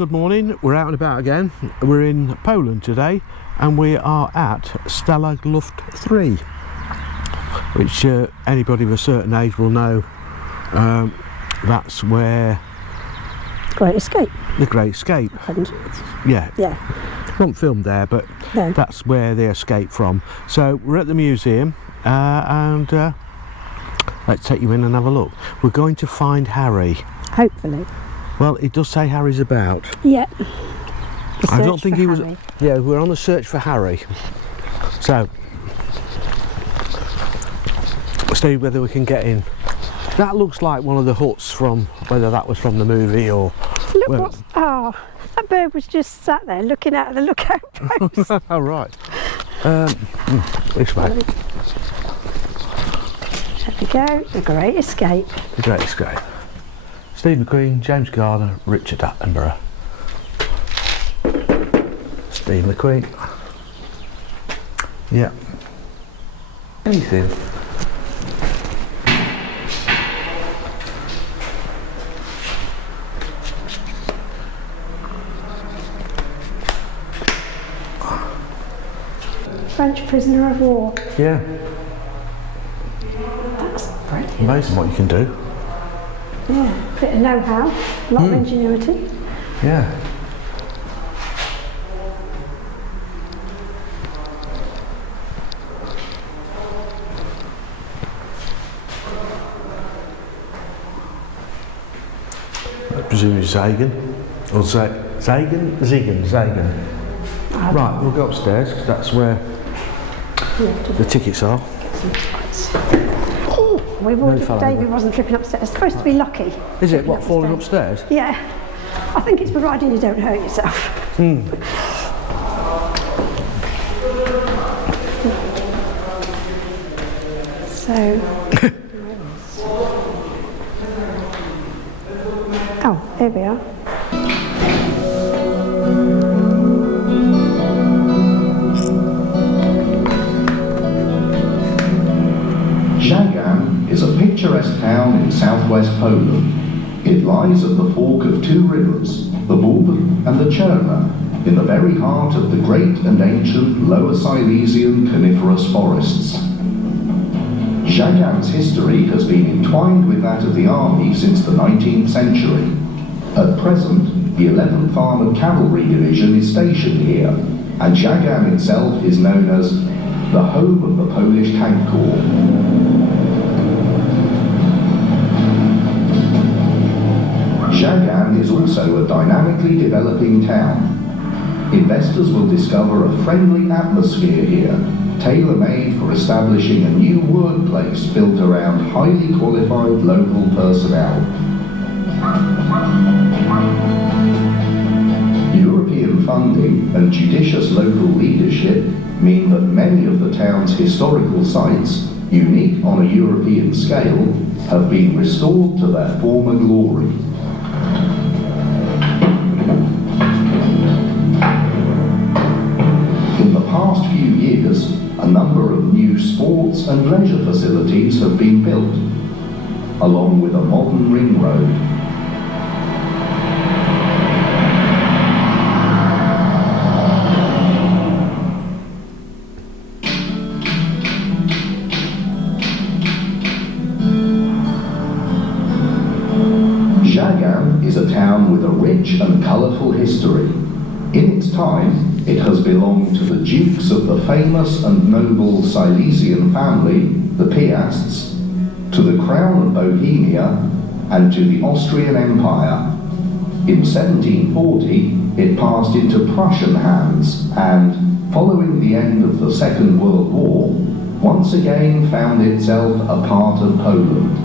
good morning. We're out and about again. We're in Poland today and we are at Stalag Luft III, which anybody of a certain age will know. That's where Great Escape. the Great Escape happened. Yeah. Not filmed there, but No. that's where they escaped from. So we're at the museum and let's take you in and have a look. We're going to find Harry. Hopefully. Well, it does say Harry's about. Yeah. I don't think he was. Harry. Yeah, we're on the search for Harry. So, let's see whether we can get in. That looks like one of the huts from, whether that was from the movie or. Look well, what. Oh, that bird was just sat there looking out of the lookout post. Oh, right. This way. There we go. The Great Escape. The Great Escape. Steve McQueen, James Garner, Richard Attenborough. Steve McQueen. Yeah. Anything. French prisoner of war. Yeah. That's brilliant. Amazing what you can do. Yeah. Bit of know-how. A lot of ingenuity. Yeah. I presume it's Żagań. Or Żagań. Right, we'll go upstairs because that's where the tickets are. We've ordered. David wasn't tripping upstairs. It's supposed to be lucky. Is it? What, falling upstairs? Yeah. I think it's providing you don't hurt yourself. So. Oh, here we are. Żagań is a picturesque town in southwest Poland. It lies at the fork of two rivers, the Bug and the Czerna, in the very heart of the great and ancient Lower Silesian coniferous forests. Żagań's history has been entwined with that of the army since the 19th century. At present, the 11th Armoured Cavalry Division is stationed here, and Żagań itself is known as the home of the Polish Tank Corps. Żagań is also a dynamically developing town. Investors will discover a friendly atmosphere here, tailor-made for establishing a new workplace built around highly qualified local personnel. European funding and judicious local leadership mean that many of the town's historical sites, unique on a European scale, have been restored to their former glory. In the past few years, a number of new sports and leisure facilities have been built, along with a modern ring road. Żagań is a town with a rich and colourful history. In its time, it has belonged to the dukes of the famous and noble Silesian family, the Piasts, to the Crown of Bohemia, and to the Austrian Empire. In 1740, it passed into Prussian hands and, following the end of the Second World War, once again found itself a part of Poland.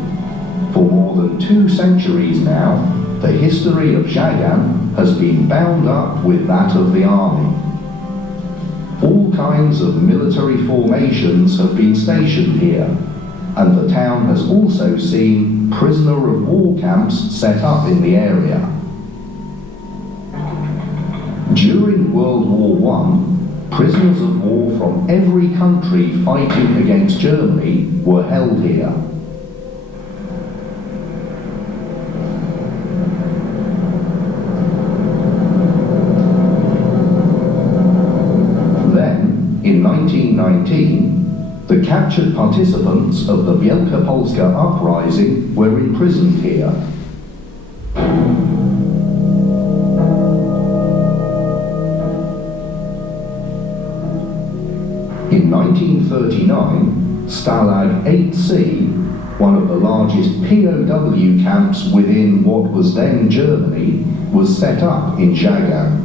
For more than 2 centuries now, the history of Żagań has been bound up with that of the army. All kinds of military formations have been stationed here, and the town has also seen prisoner of war camps set up in the area. During World War I, prisoners of war from every country fighting against Germany were held here. 1919, the captured participants of the Wielkopolska uprising were imprisoned here. In 1939, Stalag VIII-C, one of the largest POW camps within what was then Germany, was set up in Żagań.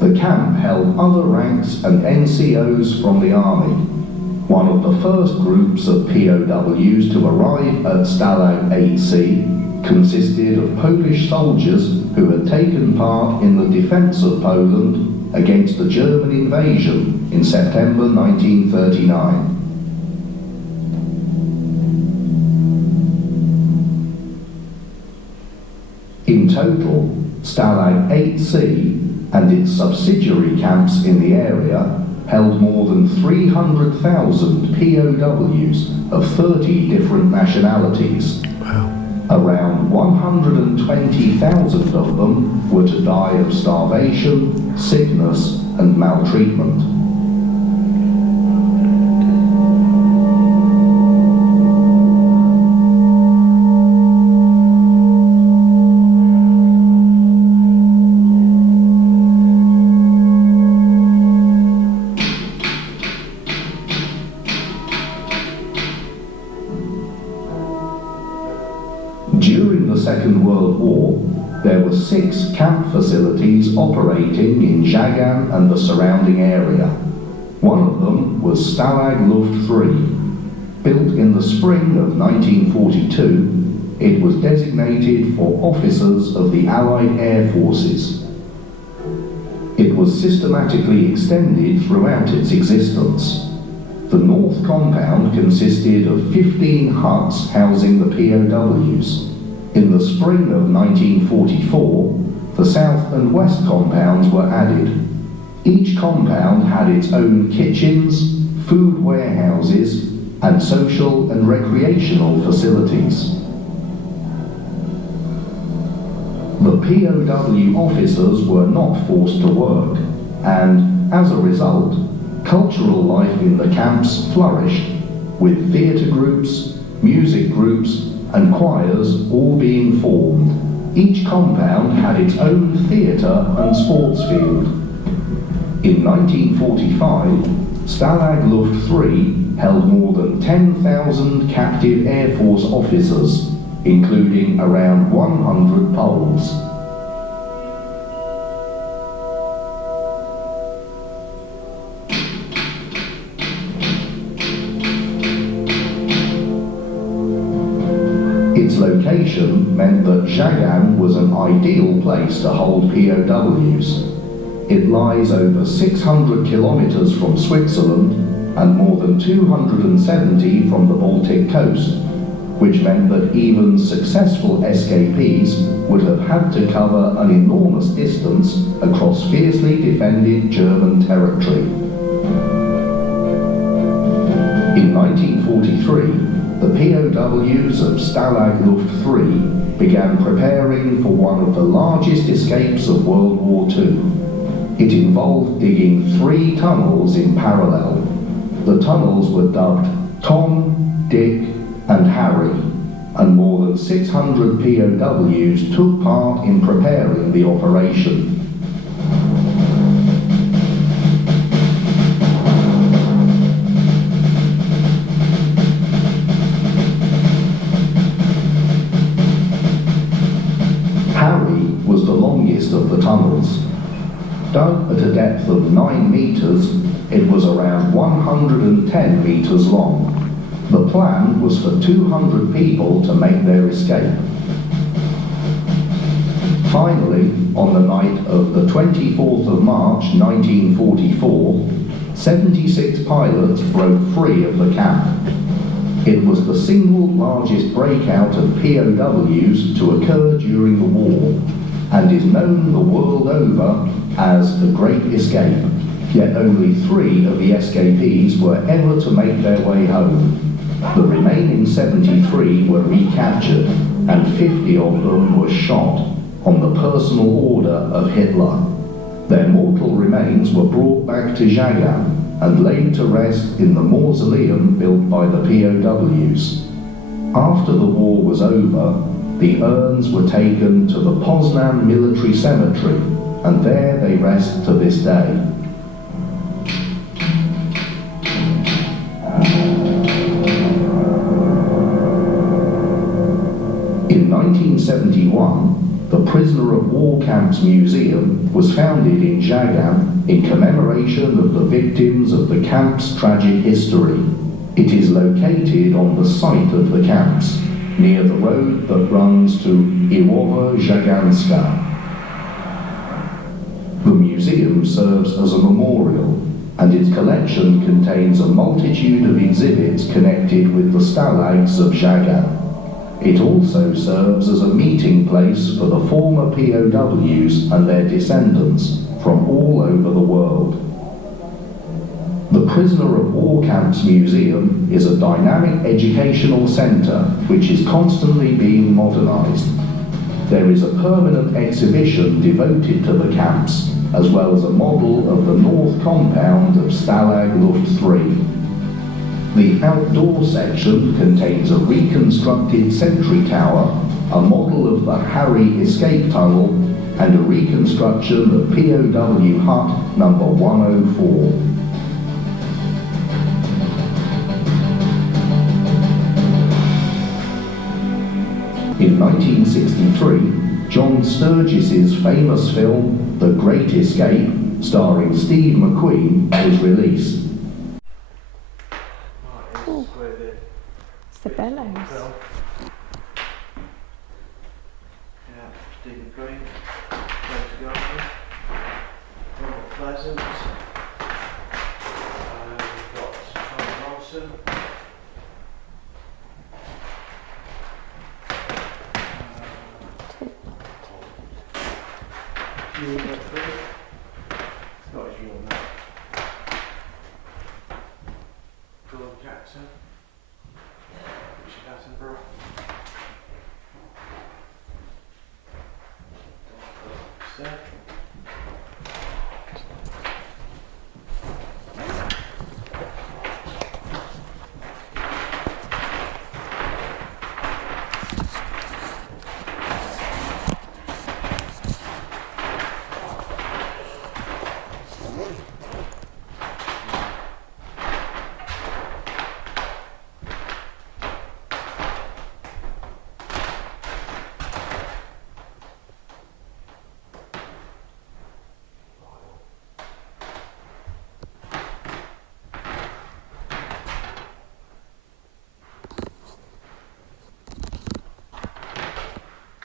The camp held other ranks and NCOs from the army. One of the first groups of POWs to arrive at Stalag VIII-C consisted of Polish soldiers who had taken part in the defence of Poland against the German invasion in September 1939. In total, Stalag VIII-C and its subsidiary camps in the area held more than 300,000 POWs of 30 different nationalities. Wow. Around 120,000 of them were to die of starvation, sickness, and maltreatment. During the Second World War, there were 6 camp facilities operating in Żagań and the surrounding area. One of them was Stalag Luft III. Built in the spring of 1942, it was designated for officers of the Allied Air Forces. It was systematically extended throughout its existence. The north compound consisted of 15 huts housing the POWs. In the spring of 1944, the south and west compounds were added. Each compound had its own kitchens, food warehouses, and social and recreational facilities. The POW officers were not forced to work, and as a result, cultural life in the camps flourished, with theatre groups, music groups, and choirs all being formed. Each compound had its own theatre and sports field. In 1945, Stalag Luft III held more than 10,000 captive Air Force officers, including around 100 Poles. Its location meant that Żagań was an ideal place to hold POWs. It lies over 600 kilometres from Switzerland and more than 270 from the Baltic coast, which meant that even successful escapees would have had to cover an enormous distance across fiercely defended German territory. In 1943, the POWs of Stalag Luft III began preparing for one of the largest escapes of World War II. It involved digging 3 tunnels in parallel. The tunnels were dubbed Tom, Dick, and Harry, and more than 600 POWs took part in preparing the operation. Harry was the longest of the tunnels. Dug at a depth of 9 metres, it was around 110 metres long. The plan was for 200 people to make their escape. Finally, on the night of the 24th of March 1944, 76 pilots broke free of the camp. It was the single largest breakout of POWs to occur during the war, and is known the world over as the Great Escape. Yet only 3 of the escapees were ever to make their way home. The remaining 73 were recaptured, and 50 of them were shot on the personal order of Hitler. Their mortal remains were brought back to Żagań, and laid to rest in the mausoleum built by the POWs. After the war was over, the urns were taken to the Poznan Military Cemetery, and there they rest to this day. In 1971, the Prisoner of War Camps Museum was founded in Żagań in commemoration of the victims of the camp's tragic history. It is located on the site of the camps, near the road that runs to Iłowo Żagańska. The museum serves as a memorial, and its collection contains a multitude of exhibits connected with the stalags of Żagań. It also serves as a meeting place for the former POWs and their descendants from all over the world. The Prisoner of War Camps Museum is a dynamic educational centre which is constantly being modernised. There is a permanent exhibition devoted to the camps, as well as a model of the north compound of Stalag Luft III. The outdoor section contains a reconstructed sentry tower, a model of the Harry escape tunnel, and a reconstruction of POW hut number 104. In 1963, John Sturges' famous film The Great Escape, starring Steve McQueen, was released. It's the bellows. Yeah, Steve McQueen, James Garner, John Pleasant, we've got Tom Wilson, Hugh McQueen, it's not as real name, Gordon Jackson, Attenborough.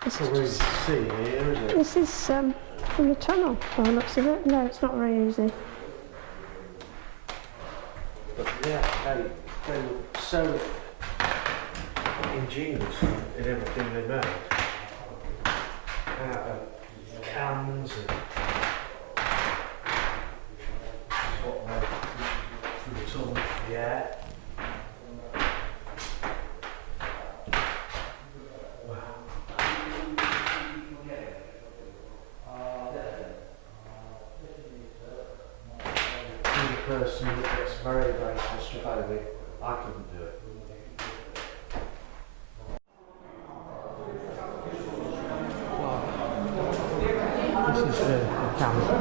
This is from the tunnel, by the looks of it. No, it's not very easy. But yeah, they were so ingenious in everything they made. Out of cans and what they tunnel, yeah. Person that gets very, very claustrophobic, I couldn't do it. Wow. This is the camera.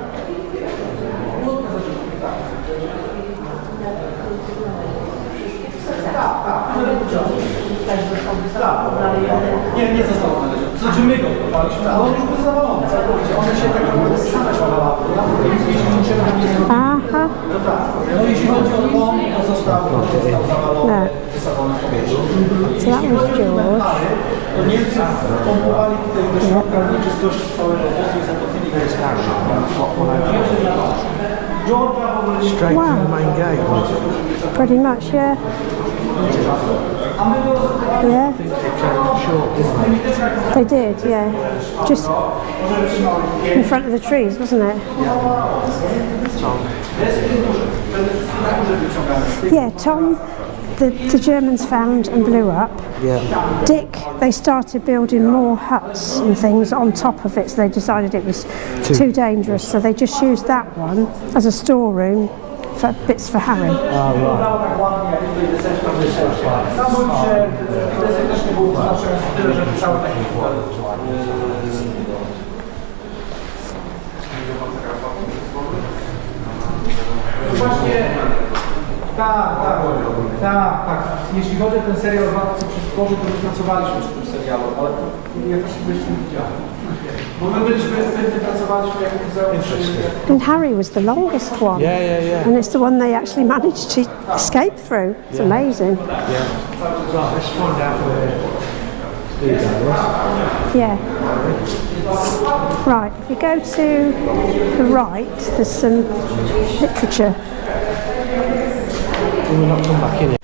Nie zostało należeć. Co my go kopaliśmy, ale on już był zawalony całkowicie. One się tak same powalały. Jeśli musimy Aha. no tak. No jeśli chodzi o to, to został zawalony, wysadzony w powietrzu. So that was George. To Niemcy pompowali tutaj do środka nieczystość całego wozu i zatopili go. Straight from the main gate, was it? Pretty much, yeah. Yeah. They did, yeah. Just in front of the trees, wasn't it? Yeah, Tom, the Germans found and blew up. Yeah. Dick, they started building more huts and things on top of it, so they decided it was too dangerous, so they just used that one as a storeroom for bits for Harry. Oh, right. Tak ładnie, tam były desek też nie było wystarczająco tyle, żeby cały taki właśnie, tak. Jeśli chodzi o ten serial Władcy przy stworze, to my pracowaliśmy przy tym serialu, ale to ja też byście nie widziałem. Bo my pracowaliśmy jako muzeum. And Harry was the longest one. Yeah. And it's the one they actually managed to escape through. It's amazing. Right, let's find out where Steve goes. Yeah. Right, if you go to the right, there's some literature. We'll not come back in here.